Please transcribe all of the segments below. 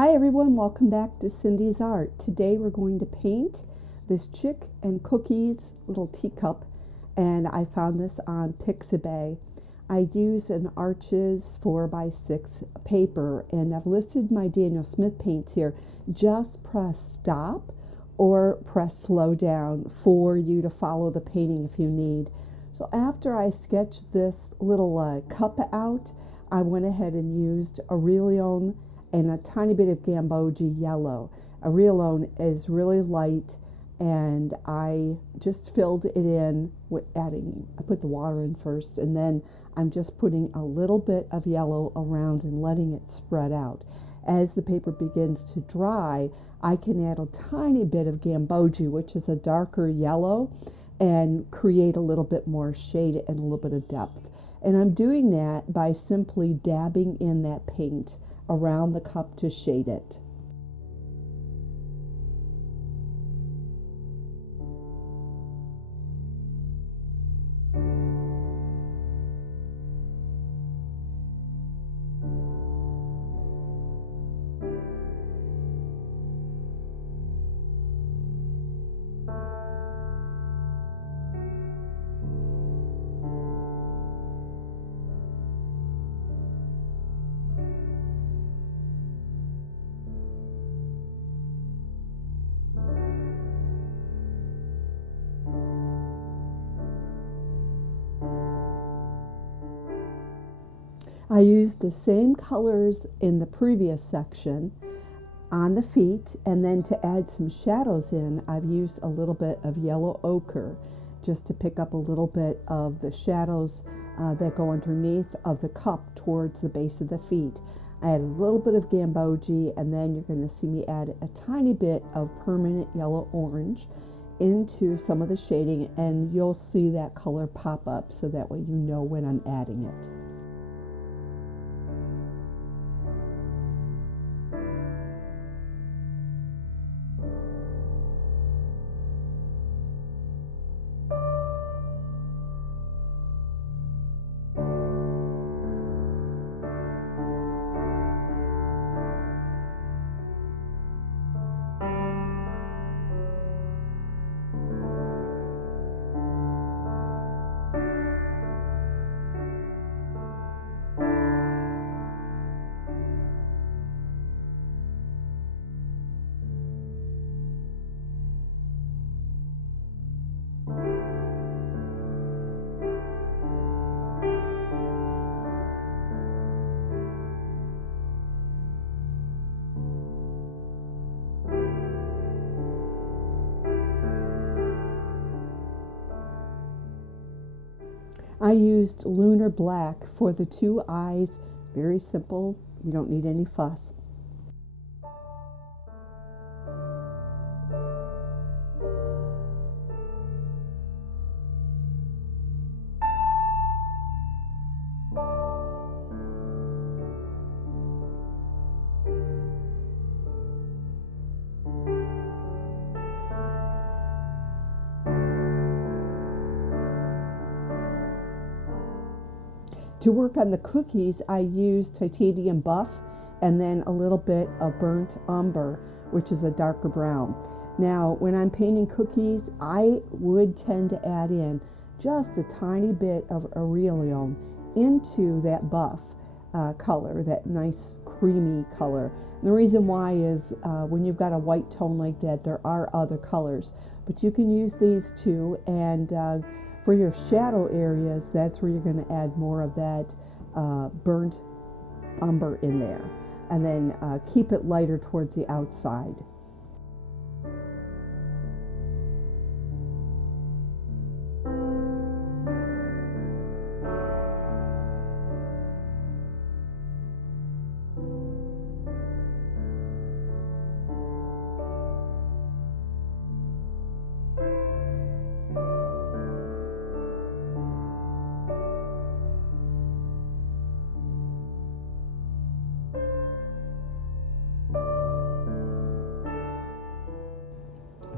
Hi everyone, welcome back to Cindy's Art. Today we're going to paint this Chick and Cookies little teacup, and I found this on Pixabay. I use an Arches 4x6 paper, and I've listed my Daniel Smith paints here. Just press stop or press slow down for you to follow the painting if you need. So after I sketched this little cup out, I went ahead and used Aurelion and a tiny bit of Gambogi yellow. Aurelion is really light, and I just filled it in with I put the water in first, and then I'm just putting a little bit of yellow around and letting it spread out. As the paper begins to dry, I can add a tiny bit of Gambogi, which is a darker yellow, and create a little bit more shade and a little bit of depth. And I'm doing that by simply dabbing in that paint around the cup to shade it. I used the same colors in the previous section on the feet, and then to add some shadows in, I've used a little bit of yellow ochre just to pick up a little bit of the shadows that go underneath of the cup towards the base of the feet. I add a little bit of Gambogi, and then you're going to see me add a tiny bit of permanent yellow orange into some of the shading, and you'll see that color pop up so that way you know when I'm adding it. I used Lunar Black for the two eyes. Very simple. You don't need any fuss. To work on the cookies, I used titanium buff and then a little bit of burnt umber, which is a darker brown. Now, when I'm painting cookies, I would tend to add in just a tiny bit of Aurelion into that buff color, that nice creamy color. And the reason why is when you've got a white tone like that, there are other colors, but you can use these too. And for your shadow areas, that's where you're going to add more of that burnt umber in there. And then keep it lighter towards the outside.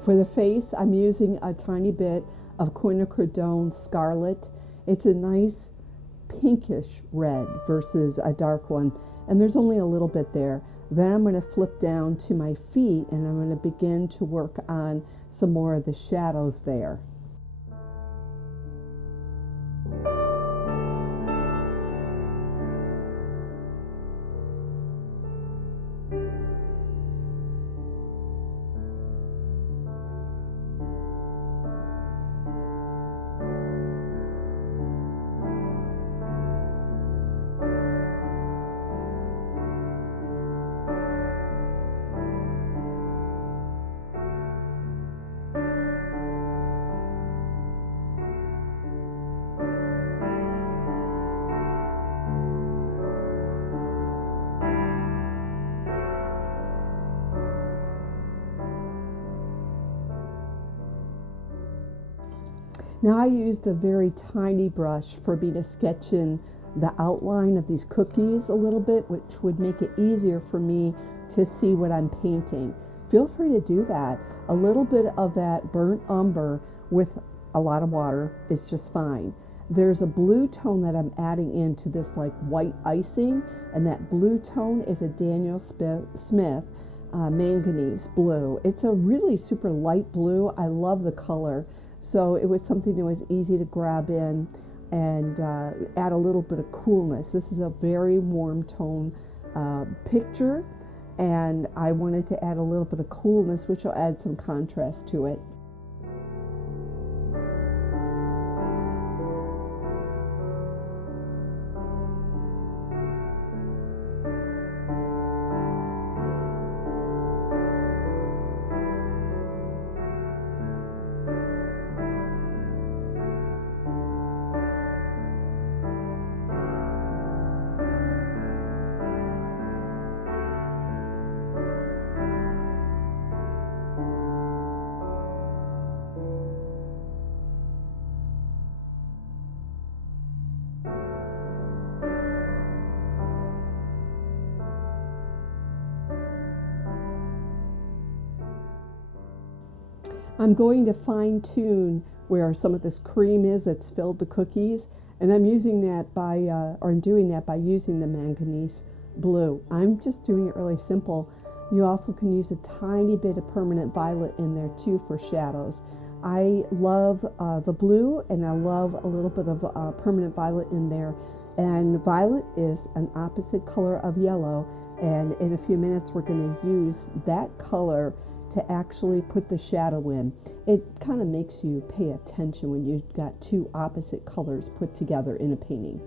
For the face, I'm using a tiny bit of quinacridone Scarlet. It's a nice pinkish red versus a dark one, and there's only a little bit there. Then I'm going to flip down to my feet and I'm going to begin to work on some more of the shadows there. Now I used a very tiny brush for me to sketch in the outline of these cookies a little bit, which would make it easier for me to see what I'm painting. Feel free to do that. A little bit of that burnt umber with a lot of water is just fine. There's a blue tone that I'm adding into this like white icing, and that blue tone is a Daniel Smith manganese blue. It's a really super light blue. I love the color. So it was something that was easy to grab in and add a little bit of coolness. This is a very warm tone picture, and I wanted to add a little bit of coolness, which will add some contrast to it. I'm going to fine tune where some of this cream is that's filled the cookies, and I'm using that by, or doing that by using the manganese blue. I'm just doing it really simple. You also can use a tiny bit of permanent violet in there too for shadows. I love the blue, and I love a little bit of permanent violet in there. And violet is an opposite color of yellow, and in a few minutes we're going to use that color to actually put the shadow in. It kind of makes you pay attention when you've got two opposite colors put together in a painting.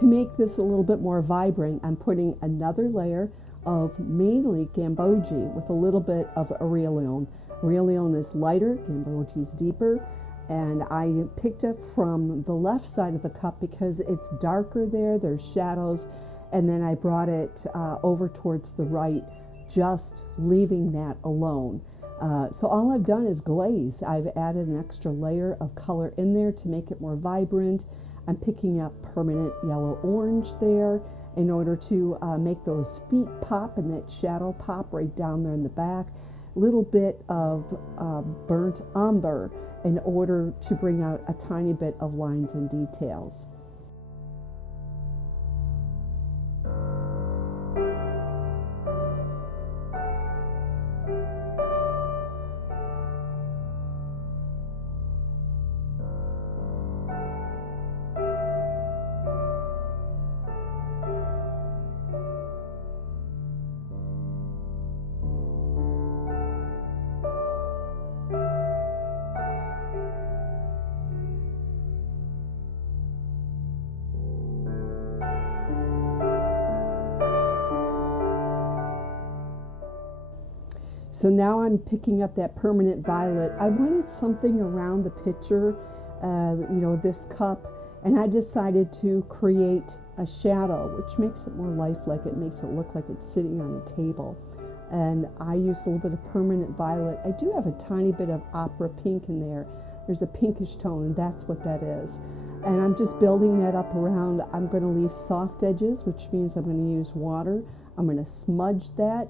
To make this a little bit more vibrant, I'm putting another layer of mainly Gambogi with a little bit of Aurelion. Aurelion is lighter, Gambogi is deeper, and I picked up from the left side of the cup because it's darker there, there's shadows, and then I brought it over towards the right, just leaving that alone. So all I've done is glaze. I've added an extra layer of color in there to make it more vibrant. I'm picking up permanent yellow-orange there in order to make those feet pop and that shadow pop right down there in the back. A little bit of burnt umber in order to bring out a tiny bit of lines and details. So now I'm picking up that permanent violet. I wanted something around the picture, this cup, and I decided to create a shadow, which makes it more lifelike. It makes it look like it's sitting on a table. And I used a little bit of permanent violet. I do have a tiny bit of opera pink in there. There's a pinkish tone, and that's what that is. And I'm just building that up around. I'm going to leave soft edges, which means I'm going to use water. I'm going to smudge that.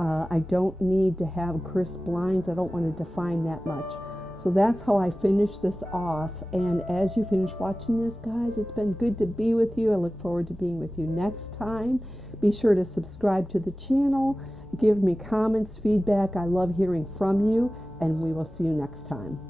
I don't need to have crisp lines. I don't want to define that much. So that's how I finish this off. And as you finish watching this, guys, it's been good to be with you. I look forward to being with you next time. Be sure to subscribe to the channel. Give me comments, feedback. I love hearing from you, and we will see you next time.